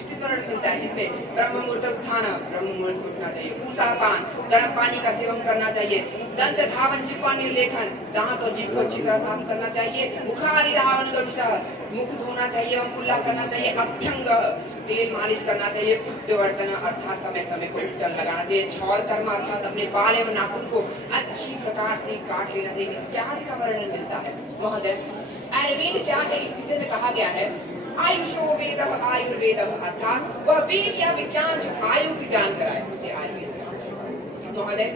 विस्तृत वर्णन मिलता है, जिसमें ब्रह्म मुहूर्त उत्थान, ब्रह्म मुहूर्त उठना चाहिए, ऊषापान, गर्म पानी का सेवन करना चाहिए, दंत धावन, जिह्वा निर्लेखन, दांत और जीभ को अच्छी तरह साफ करना चाहिए, मुखादि धावन गरुषा, मुख धोना चाहिए एवं कुल्ला करना चाहिए, अभ्यंग, तेल मालिश करना चाहिए, उद्वर्तन अर्थात समय समय को टन लगाना चाहिए, छौर कर्म अर्थात अपने बाल एवं नाखून को अच्छी प्रकार से काट लेना चाहिए इत्यादि का वर्णन मिलता है। महोदय, आयुर्वेद क्या है इस विषय में कहा गया है, आयुषो वेद आयुर्वेद, अर्थात वह वेद या विज्ञान जो आयु की जान कराए उसे आयुर्वेद। महोदय,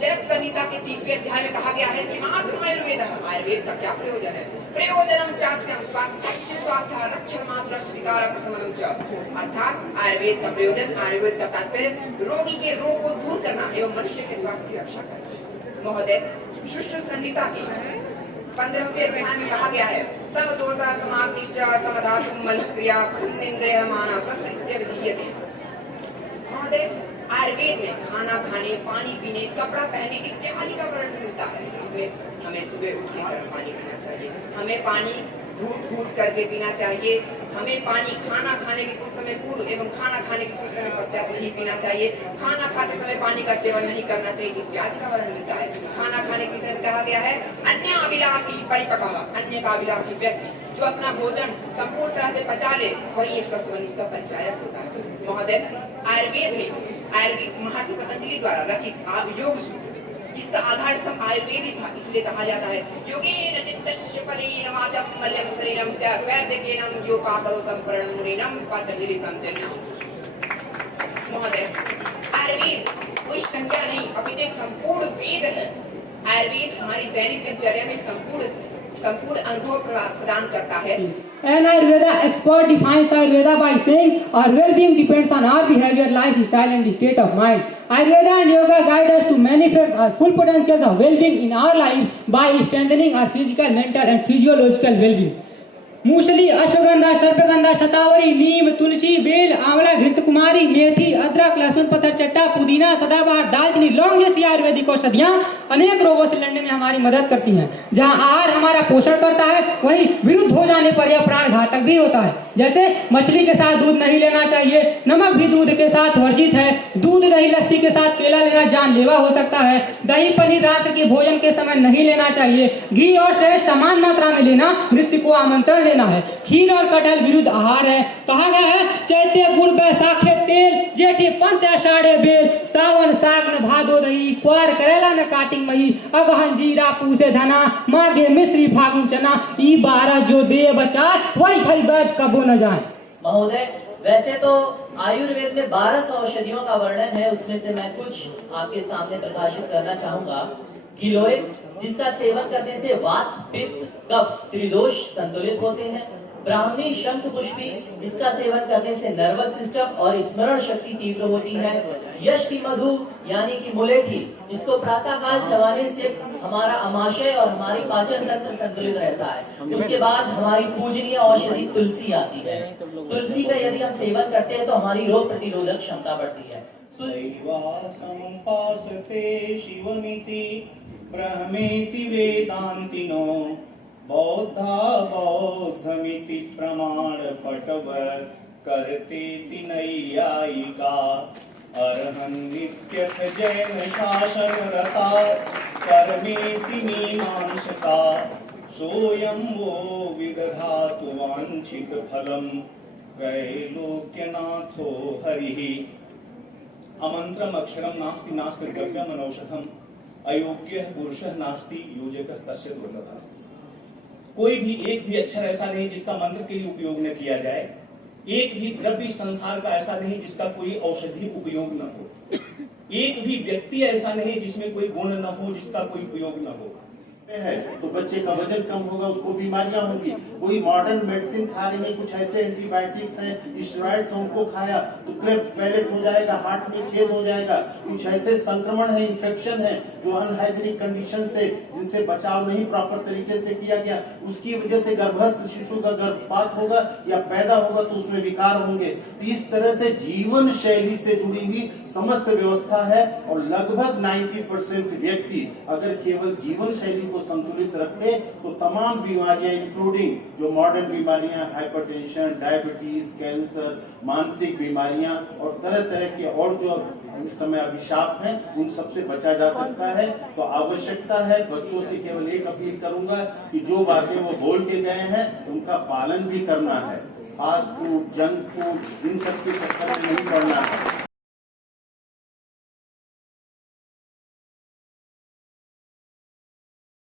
चरक संहिता के 30वें अध्याय में कहा गया है कि मात्र आयुर्वेद, आयुर्वेद का क्या प्रयोजन है, प्रयोजनम चास्यम स्वास्थ्य स्वास्थ्य रक्षण मातृश्च विकार प्रशमनम च, अर्थात आयुर्वेद का प्रयोजन, आयुर्वेद का तात्पर्य रोगी के रोग को दूर करना एवं मनुष्य के स्वास्थ्य की रक्षा करना। महोदय, सुश्रुत संहिता की 15वें अध्याय में कहा गया है, समदोषा समाग्निश्च समधातुम मलक्रिया निंद्रिय मानव स्वस्थ इत्यभिधीयते। महोदय, आयुर्वेद में खाना खाने, पानी पीने, कपड़ा पहनने इत्यादि का वर्णन मिलता है, जिसमें हमें सुबह उठ के गर्म पानी पीना चाहिए, हमें पानी घूट घूट करके पीना चाहिए, हमें पानी खाना खाने के कुछ समय पूर्व एवं खाना खाने के कुछ समय पश्चात नहीं पीना चाहिए, खाना खाते समय पानी का सेवन नहीं करना चाहिए इत्यादि का वर्णन मिलता है। खाना खाने के विषय में कहा गया है, अन्य अभिलाषी परिपक्व, अन्य का अभिलाषी व्यक्ति जो अपना भोजन संपूर्ण तरह से पचा ले वही एक स्वस्थ मनुष्य का परिचायक होता है। महोदय, आयुर्वेद में महर्षि पतंजलि द्वारा रचित योग सूत्र, इसका आधार स्तंभ आयुर्वेद ही था, इसलिए कहा जाता है योगेन चित्तस्य पदेन वाचं मल्यं शरीरं च वैद्यकेन योपाकरोतं प्रणं मुनिनं पतंजलि ब्रह्मचर्यं। महोदय, आयुर्वेद कोई संज्ञा नहीं अपितु एक संपूर्ण वेद है। आयुर्वेद हमारी दैनिक दिनचर्या में संपूर्ण अनुभव प्रदान करता है। An Ayurveda expert defines Ayurveda by saying our well-being depends on our behavior, lifestyle and state of mind. Ayurveda and yoga guide us to manifest our full potentials of well-being in our life by strengthening our physical, mental and physiological well-being. Musli, ashwagandha, sarpagandha, shatavari, neem, tulsi, bel, amla, ghritkumari, मेथी, अदरक, लहसुन, पत्थर चट्टा, पुदीना, सदाबहार, दालचीनी, लौंग जैसी आयुर्वेदिक औषधियाँ अनेक रोगों से लड़ने में हमारी मदद करती हैं। जहाँ आहार हमारा पोषण करता है, वहीं विरुद्ध हो जाने पर यह प्राण घातक भी होता है। जैसे मछली के साथ दूध नहीं लेना चाहिए, नमक भी दूध के साथ वर्जित है, दूध दही लस्सी के साथ केला लेना जानलेवा हो सकता है, दही पनीर रात के भोजन के समय नहीं लेना चाहिए, घी और शहद समान मात्रा में लेना मृत्यु को आमंत्रण देना है। खीर और कटहल विरुद्ध आहार है। कहा गया है, चैते गुड़ बैसाखे तेल, जेठे पंत आषाढ़े बेल, सावन साग न भादो दही, क्वार करेला न कार्तिक मई, अगहन जीरा पूसे धना, माघे मिश्री फागुन चना, ई 12 जो दे बचार वही खरी बैठ कबो न जाए। महोदय, वैसे तो आयुर्वेद में 1200 औषधियों का वर्णन है, उसमें से मैं कुछ आपके सामने प्रकाशित करना चाहूंगा। गिलोय, जिसका सेवन करने से वात, पित्त, कफ, त्रिदोष संतुलित होते हैं। ब्राह्मी शंख पुष्पी, इसका सेवन करने से नर्वस सिस्टम और स्मरण शक्ति तीव्र होती है। यष्टि मधु यानी कि मुलेठी, इसको प्रातः काल चबाने से हमारा आमाशय और हमारी पाचन तंत्र संतुलित रहता है। उसके बाद हमारी पूजनीय औषधि तुलसी आती है। तुलसी का यदि हम सेवन करते हैं तो हमारी रोग प्रतिरोधक क्षमता बढ़ती है। संपासते शिवमिति ब्रह्मेति वेदांतिनो, बौद्धा बौद्धमिति प्रमाण पटवत् करतेति नैयायिका, अर्हन् नित्यथ जैन शासन रता कर्मेति मीमांसका, सोऽयं वो विदधातु वाञ्छित फलम् त्रैलोक्यनाथो हरिः। अमन्त्रम अक्षरम नास्ति नास्ति द्रव्यम अनौषधम, अयोग्यः पुरुषः नास्ति योजकः तस्य दुर्लभः। कोई भी एक भी अक्षर ऐसा नहीं जिसका मंत्र के लिए उपयोग न किया जाए, एक भी द्रव्य संसार का ऐसा नहीं जिसका कोई औषधि उपयोग न हो, एक भी व्यक्ति ऐसा नहीं जिसमें कोई गुण न हो, जिसका कोई उपयोग न हो। है तो बच्चे का वजन कम होगा, उसको बीमारियां होंगी। कोई मॉडर्न मेडिसिन खा रहे हैं, कुछ ऐसे एंटीबायोटिक्स हैं, स्टेरॉइड्स उनको खाया तो पैलेट हो जाएगा, हार्ट में छेद हो जाएगा। कुछ ऐसे संक्रमण है, इन्फेक्शन है जो अनहाइजीनिक कंडीशन से, जिनसे बचाव नहीं प्रॉपर तरीके से किया गया, उसकी वजह से गर्भस्थ शिशु का गर्भपात होगा या पैदा होगा तो उसमें विकार होंगे। तो इस तरह से जीवन शैली से जुड़ी हुई समस्त व्यवस्था है और लगभग 90% व्यक्ति अगर केवल जीवन शैली को संतुलित रखे तो तमाम बीमारियां इंक्लूडिंग जो मॉडर्न बीमारियां, हाइपरटेंशन, डायबिटीज, कैंसर, मानसिक बीमारियां और तरह तरह के और जो इस समय अभिशाप हैं उन सबसे बचा जा सकता है। तो आवश्यकता है, बच्चों से केवल एक अपील करूंगा कि जो बातें वो बोल के गए हैं उनका पालन भी करना है। फास्ट फूड, जंक फूड, इन सब के चक्कर में नहीं पड़ना है।